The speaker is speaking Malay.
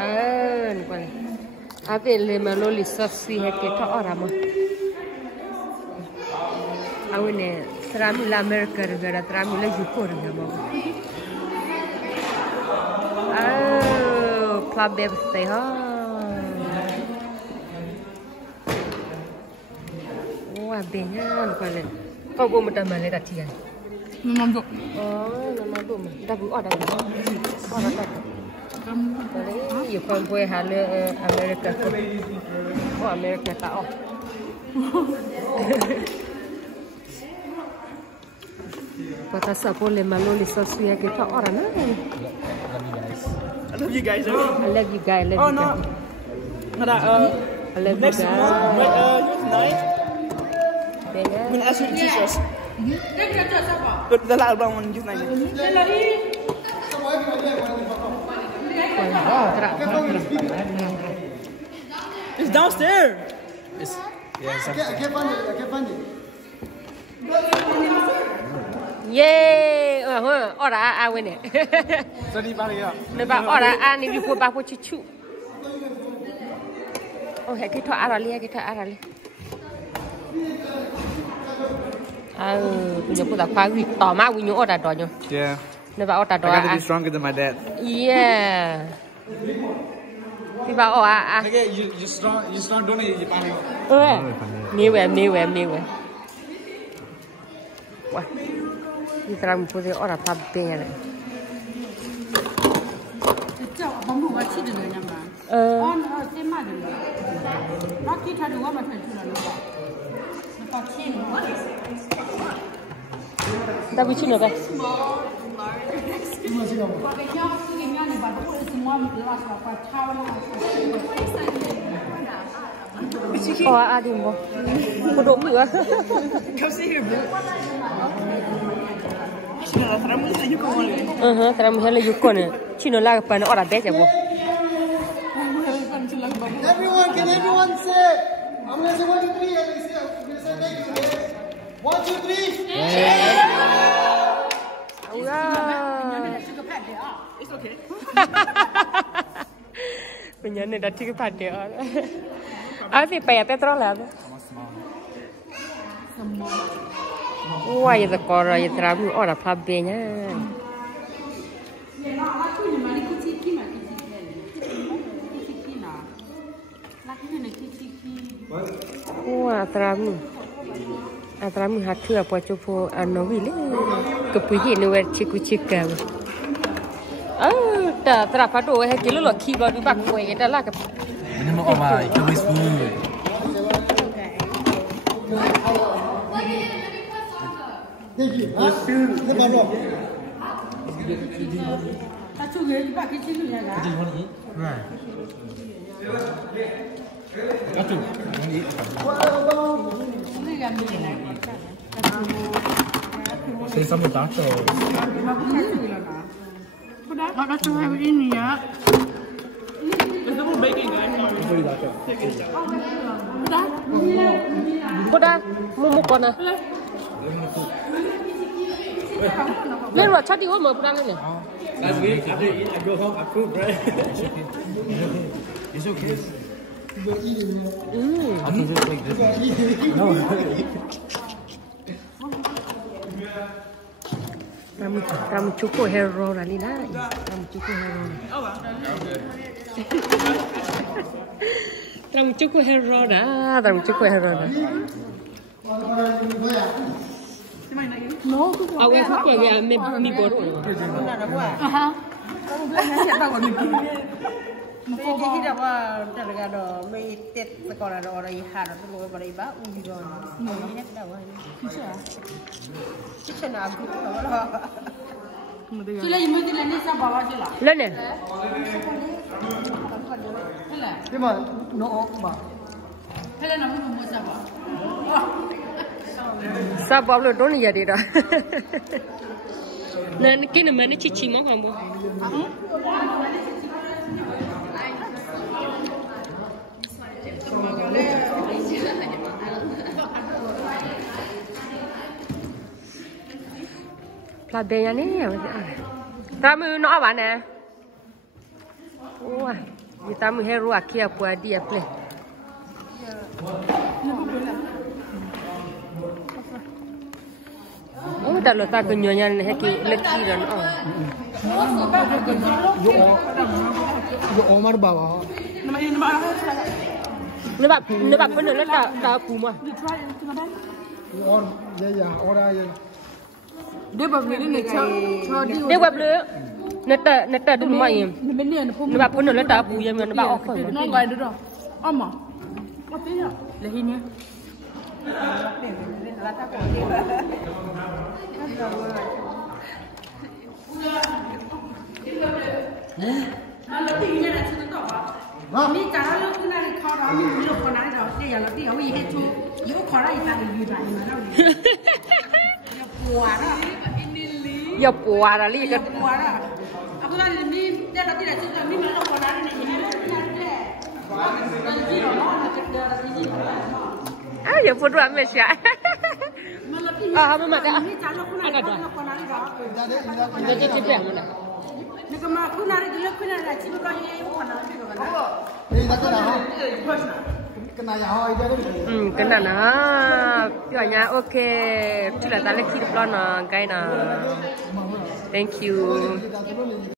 Quên. Về lấy mà lô lịch sắp suy hay cái thọ ra mà. Nè, tram là America rồi, là tram là Japan rồi mà. Club birthday ha. Wah, benyan quên. Kau gua mudah mana dah tiang. Nambah. Nambah mah. Dah buat dah. Orang dah. Boleh, you can buat hal Amerika tu. Amerika tak oh. Kata siapa le malu lisah suya kita orang mana? I love you guys. I love you guys. Oh no. Ada. I love you Next guys. month, tonight. Benyan. When ask you Jesus. But the last one just like. It's downstairs. It's I can't find it. Yay! Ora win it. Sorry, Maria. Lepas ora ni di buat apa cucu. Oh, kita arali. Punya pun tak pagi. Tama punya ora doanya. Yeah. Lepas ora I doa. got to be stronger than my dad. Yeah. Lepas Okay, you strong don't you panik. Ni weh. Wah. Ni terang putih orang pabe ni. Jauh, bambu macam ni dia nama. Sema dia. Laki tadi gua macam tu lah. Lepas chin. Dah bincang apa? Oh, ada mo. Kuduk juga. Come sit here, bro. Terang hela yukon. Cino lah pan orang beca bo. Everyone, can everyone say? I'm gonna say 1, 2, 3. I'm gonna say thank you. Okay? 1, 2, 3. It's okay. Penyanyi dah tiga pada. Apa payah petrol lah. Wah, ya korang ya teramu orang pabenya. Wah, teramu. Teramu hatu apa coba anowili. Kepuji ni wer ciku-cikau. Tak terapa tu, kilo lo kibar di bak kue kita lah ke. Ini mau apa? Itu whisper. Thank you. Lepas rock. Tak cuba di bak kecil ni ya kan? Kecil mana ni? Right. Satu. Ini. Ini kan ni lah. Saya sama tato. Nak cuba ini ya. There's no more baking, guys. Kuda, mumu kona. Lepas tu cari orang mau pulang ni. Last week, I go home, I cook, right? It's okay. I can just like this. No. Ramu cukup hero lah ni lah. Ramu cukup hero. Ramu cukup hero dah. Ramu cukup hero dah. No, Awak cukup ya mi boru. aha. Cái khi đó mà trả lời đó mấy tết còn là đó đây hà nó lôi vào đây bác uống rồi nhiều hết đâu rồi chứ nào cũng có đó Sila ibu sila ni siapa bawa sila? Lene. Sila. Di mana? No, ba. Sila nama kamu siapa? Siapa boleh doni jadi dah. Nah, kena mana cici mau kamu? Pelabenya ni, kamu nak apa ni? Wah, Kita mu heru akia pua dia ple. Oh, dah letak kenyonya ni heki leki dan oh. Yo Omar bawa. Nebak bener letak tak aku mah. Or ya ora ya. Dia buat beli ni cari. Dia buat beli. Neta dulu mai. Nebak bener letak aku yang nebak offer. Nonggai dulu. Ama. Apa ya? Lehinya. Ni cara lu kena kau dah lu kau nak dah dia yang lebih awak ini tu, you kau dah ikan you dah ini dah. Ya puara. Ya puara li kan. Puara. Aku kan ni dia dah tidak cerita ni mana kau dah ni ini dah dia. Nanti orang nak cerita sini. Ah, ya pun dua Malaysia. Ah, mama dah. Ni cara kau nak kau nak dah. Jadi cepet mana? Nak aku nak dia kena dah cerita kau ni kau nak cerita kau. Ini tak kena ha. Kena ya ha ida tu. Kena nah. Pianya okey. Sudah tak lagi di plan na, guys na. Thank you.